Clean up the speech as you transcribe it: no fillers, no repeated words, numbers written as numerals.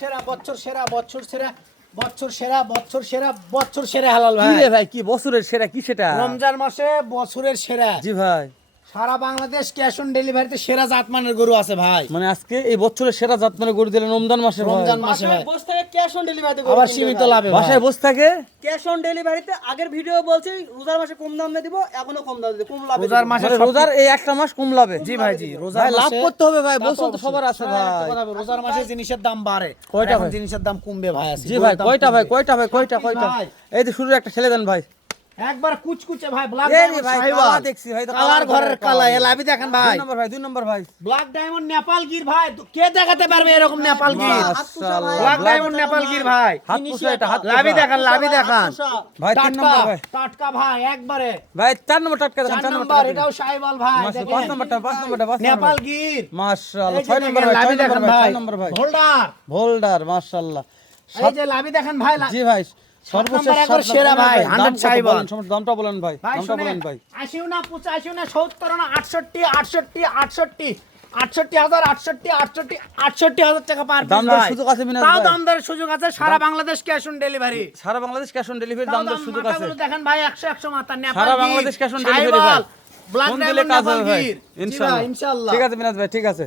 সেরা বছর সেরা বছর সেরা বছর সেরা বছর সেরা বছর সেরা হালাল কি ভাই। রে ভাই, কি বছরের সেরা, কি সেটা? রমজান মাসে বছরের সেরা। জি ভাই, সারা বাংলাদেশ ক্যাশ অন ডেলিভারিতে সেরা জাতমানের গরু আছে ভাই। মানে আজকে এই বছরের সেরা জাত মানে গরু দিলেন রমজান মাসে ভাই। রমজান মাসে ভাই। বস থেকে ক্যাশ অন ডেলিভারিতে আবার সীমিত লাভে ভাই। বাসায় বসে থাকে ক্যাশ অন ডেলিভারিতে আগের ভিডিও বলছি রোজার মাসে কম দামে দিব, এখনো কম দামে দিব, কম লাভে রোজার দিব। মাসে মানে রোজার এই একটা মাস কম লাভে। জি ভাই জি রোজার ভাই লাভ মাসে করতে হবে ভাই, তা তো বছর তো অবশ্যই। সবার আছে হ্যাঁ, একটা ভাই। কথা বলি, রোজার মাসে জিনিসের দাম বাড়ে। কয়টা এখন ভাই? জিনিসের দাম কমবে ভাই আছে। জি ভাই, কয়টা ভাই, কমবে। কয়টা ভাই, কয়টা কয়টা ভাই। এই যে শুরু একটা ঠেলে দেন ভাই। একবার কুচকুচে ভাই ব্ল্যাক এই রে ডায়মন্ড ভাই, সাহিওয়াল। কালা দেখছি ভাই, তো কালার ঘরের কালা এ লাভি দেখেন ভাই। 2 নম্বর ভাই, 2 নম্বর ভাই। ব্ল্যাক ডায়মন্ড নেপাল গির ভাই, কে দেখাতে পারবে এরকম নেপাল গির? মাশাআল্লাহ। ব্ল্যাক ডায়মন্ড নেপাল গির ভাই। হাত পুষা এটা, হাত লাভি পুষা। দেখান লাভি দেখান। ভাই 3 টাটকা নম্বর ভাই। টাটকা ভাই একবারে। ভাই 4 নম্বর টাটকা দেন, 4 4 নম্বর নম্বর। এটাও সাহিওয়াল ভাই। মাশাআল্লাহ, 5 নম্বরটা, 5 নম্বরটা, 5 নেপাল গির। মাশাআল্লাহ, এই যে 6 নম্বর দেখেন, ভাই, লাভি 6 দেখেন নম্বর ভাই, ভাই। 6 নম্বর ভাই। হোল্ডার। ভোল্ডার মাশাআল্লাহ। এই যে লাভি দেখেন ভাই। জি ভাই, সর্বশেষ নম্বর একবার সেরা ভাই, 100 সাইবার। দামটা বলেন ভাই, ভাই দামটা বলেন ভাই। 80 না 85 না 70 না 68 68 68 68,000 68 68 68,000 টাকা পার পিস দাম দর ভাই। সুযোগ আছে মিনাজ তাও ভাই? দাম দরের সুযোগ আছে, সারা বাংলাদেশ ক্যাশ অন ডেলিভারি। সারা বাংলাদেশ ক্যাশ অন ডেলিভারি দাম দর সুযোগ আছে। দেখেন ভাই 100 100 মাথা নেপাল সারা Gir, Bangladesh cash on delivery Sahiwal, ভাই। ব্ল্যাক ফোন দিলে ডায়মন্ড কাজ নেপাল হবে ভাই, গির। জি ভাই, ইনশাআল্লাহ। ইনশাআল্লাহ। ঠিক আছে মিনাজ ভাই, ঠিক আছে।